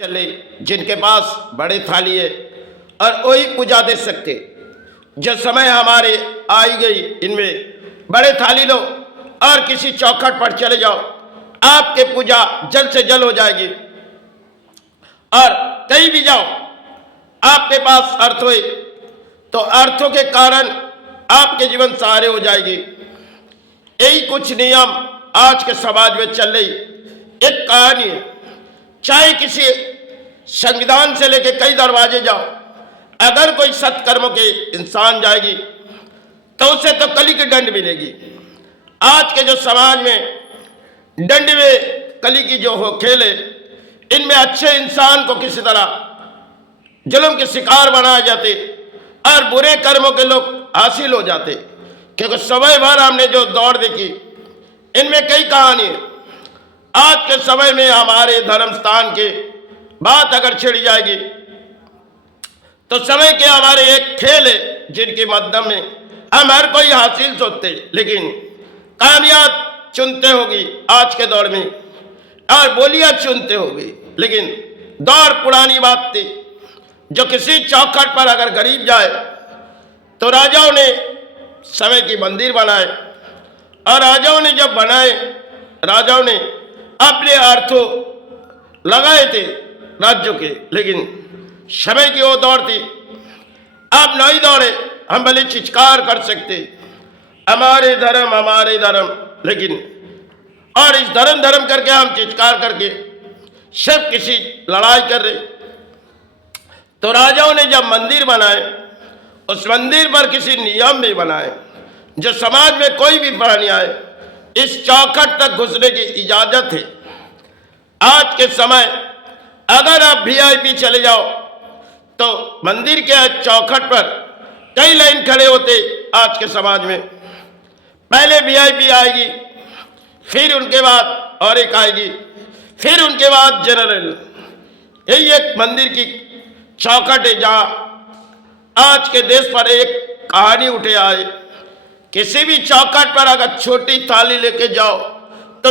चले जिनके पास बड़े थाली है और वही पूजा दे सकते। जो समय हमारे आई गई, इनमें बड़े थाली लो और किसी चौखट पर चले जाओ, आपके पूजा जल्द से जल्द हो जाएगी। और कहीं भी जाओ, आपके पास अर्थ हुए तो अर्थों के कारण आपके जीवन सहारे हो जाएगी। यही कुछ नियम आज के समाज में चल रही। एक कहानी है, चाहे किसी संविधान से लेके कई दरवाजे जाओ, अगर कोई सत्कर्मों के इंसान जाएगी तो उसे तो कली की दंड मिलेगी। आज के जो समाज में दंड में कली की जो हो खेल है, इनमें अच्छे इंसान को किसी तरह जुल्म के शिकार बनाए जाते और बुरे कर्मों के लोग हासिल हो जाते। क्योंकि समय भर हमने जो दौड़ देखी, इनमें कई कहानी है। आज के समय में हमारे धर्म स्थान के बात अगर छिड़ जाएगी तो समय के हमारे एक खेल है जिनके माध्यम में हम हर कोई हासिल सोचते, लेकिन कामयाब चुनते होगी आज के दौर में और बोलियां चुनते होगी। लेकिन दौर पुरानी बात थी, जो किसी चौखट पर अगर गरीब जाए तो राजाओं ने समय की मंदिर बनाए, और राजाओं ने जब बनाए, राजाओं ने अपने अर्थों लगाए थे राज्यों के, लेकिन समय की वो दौड़ थी। अब नहीं दौड़े, हम भले चित्कार कर सकते हमारे धर्म, लेकिन और इस धर्म करके हम चित्कार करके सिर्फ किसी लड़ाई कर रहे। तो राजाओं ने जब मंदिर बनाए, उस मंदिर पर किसी नियम भी बनाए, जो समाज में कोई भी प्राणी आए इस चौखट तक घुसने की इजाजत है। आज के समय अगर आप वीआईपी चले जाओ तो मंदिर के चौखट पर कई लाइन खड़े होते। आज के समाज में पहले वीआईपी आएगी, फिर उनके बाद और एक आएगी, फिर उनके बाद जनरल। यही एक मंदिर की चौखट है जहां आज के देश पर एक कहानी उठे आए। किसी भी चौखट पर अगर छोटी थाली लेके जाओ तो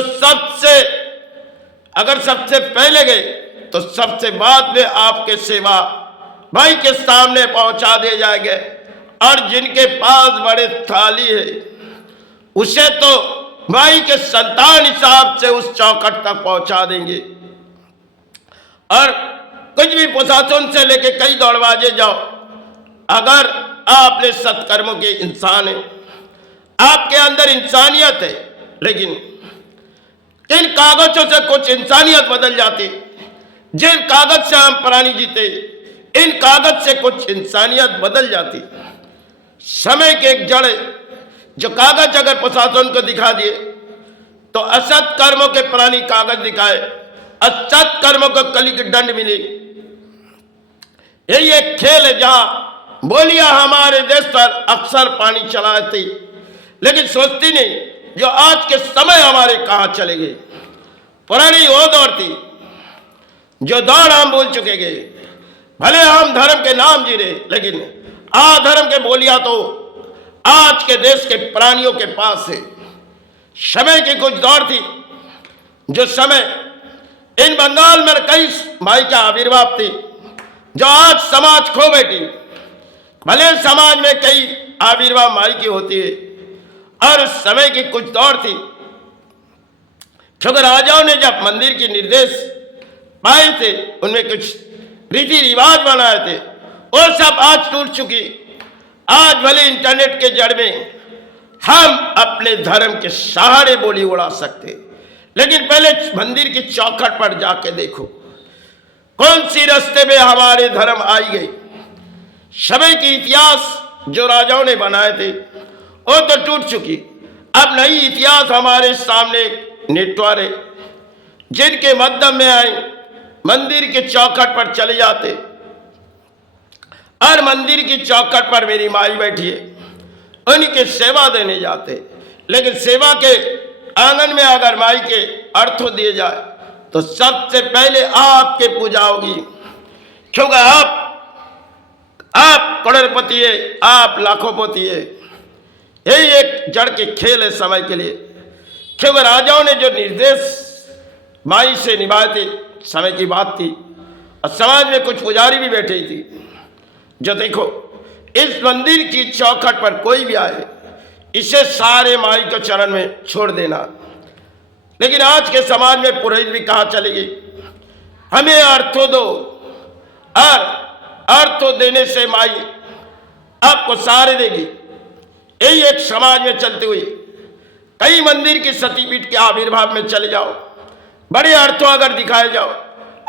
अगर सबसे पहले गए तो सबसे बाद में आपके सेवा भाई के सामने पहुंचा दिए जाएंगे, और जिनके पास बड़े थाली है उसे तो भाई के संतान हिसाब से उस चौखट तक पहुंचा देंगे। और कुछ भी प्रशासन से लेके कई दरवाजे जाओ, अगर आपने सत्कर्मों के इंसान है, आपके अंदर इंसानियत है, लेकिन इन कागजों से कुछ इंसानियत बदल जाती। जिन कागज से हम प्राणी जीते, इन कागज से कुछ इंसानियत बदल जाती। समय के एक जड़ जो कागज अगर प्रशासन को दिखा दिए तो असत कर्मों के प्राणी कागज दिखाए, असत कर्मों को कली की दंड मिली। यही एक खेल है जहां बोलियां हमारे देश पर अक्सर पानी चलाती, लेकिन सोचती नहीं जो आज के समय हमारे कहां चले गए। पुरानी वो दौर थी जो दौड़ हम भूल चुके गए। भले हम धर्म के नाम जी रहे, लेकिन अधर्म के बोलियां तो आज के देश के प्राणियों के पास है। समय की कुछ दौड़ थी, जो समय इन बंगाल में कई भाई का आविर्भाव थी, जो आज समाज खो बैठी। भले समाज में कई आविर्भाव माई की होती है, और उस समय की कुछ दौड़ थी, क्योंकि राजाओं ने जब मंदिर के निर्देश पाए थे, उनमें कुछ रीति रिवाज बनाए थे, वो सब आज टूट चुकी। आज भले इंटरनेट के जड़ में हम अपने धर्म के सहारे बोली उड़ा सकते, लेकिन पहले मंदिर की चौखट पर जाके देखो कौन सी रास्ते में हमारे धर्म आई गई। समय की इतिहास जो राजाओं ने बनाए थे वो तो टूट चुकी। अब नई इतिहास हमारे सामने नेटवर है, जिनके माध्यम में आए मंदिर के चौखट पर चले जाते, और मंदिर की चौखट पर मेरी माई बैठी है, उनकी सेवा देने जाते। लेकिन सेवा के आंगन में अगर माई के अर्थ दिए जाए तो सबसे पहले आपके पूजा होगी, क्योंकि आप करोड़पति है, आप लाखोंपति है। यही एक जड़ के खेल है समय के लिए, क्योंकि राजाओं ने जो निर्देश माई से निभाए थे, समय की बात थी, और समाज में कुछ पुजारी भी बैठे थी जो देखो इस मंदिर की चौखट पर कोई भी आए इसे सारे माई के चरण में छोड़ देना। लेकिन आज के समाज में पुरोहित भी कहाँ चली गई, हमें अर्थो दो, और अर्थो देने से माई आपको सारे देगी। यही एक समाज में चलते हुए कई मंदिर की सतीपीठ के आविर्भाव में चले जाओ, बड़े अर्थों अगर दिखाए जाओ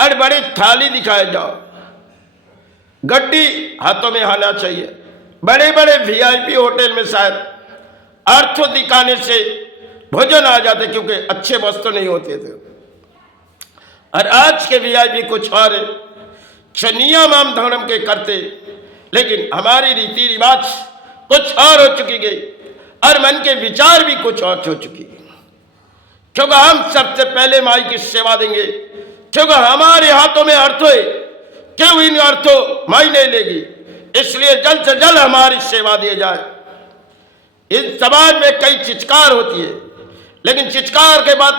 और बड़े थाली दिखाए जाओ, गड्डी हाथों में आना चाहिए। बड़े बड़े वीआईपी होटल में शायद अर्थों दिखाने से भोजन आ जाते क्योंकि अच्छे वस्तु नहीं होते थे। और आज के वीआईपी कुछ और नियम हम धर्म के करते, लेकिन हमारी रीति रिवाज कुछ और हो चुकी गई और मन के विचार भी कुछ और हो चुकी है। क्योंकि हम सबसे पहले माई की सेवा देंगे, क्योंकि हमारे हाथों में अर्थ है, क्यों इन अर्थों माई नहीं लेगी, इसलिए जल्द से जल्द हमारी सेवा दी जाए। इस समाज में कई चिचकार होती है, लेकिन चिचकार के बाद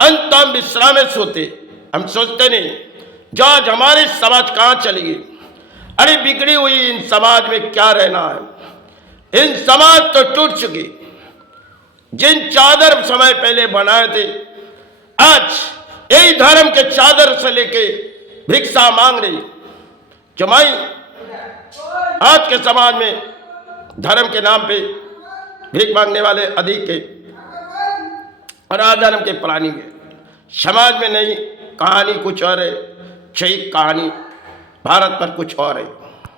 अंत हम विश्राम सोते, हम सोचते नहीं जो आज हमारे समाज कहाँ चली गई। अरे बिगड़ी हुई इन समाज में क्या रहना है, इन समाज तो टूट चुकी। जिन चादर समय पहले बनाए थे आज यही धर्म के चादर से लेके भिक्षा मांग रही। जमाई आज के समाज में धर्म के नाम पे भीख मांगने वाले अधिक है और अधर्म के प्राणी है। समाज में नहीं, कहानी कुछ और है, सही कहानी भारत पर कुछ और है।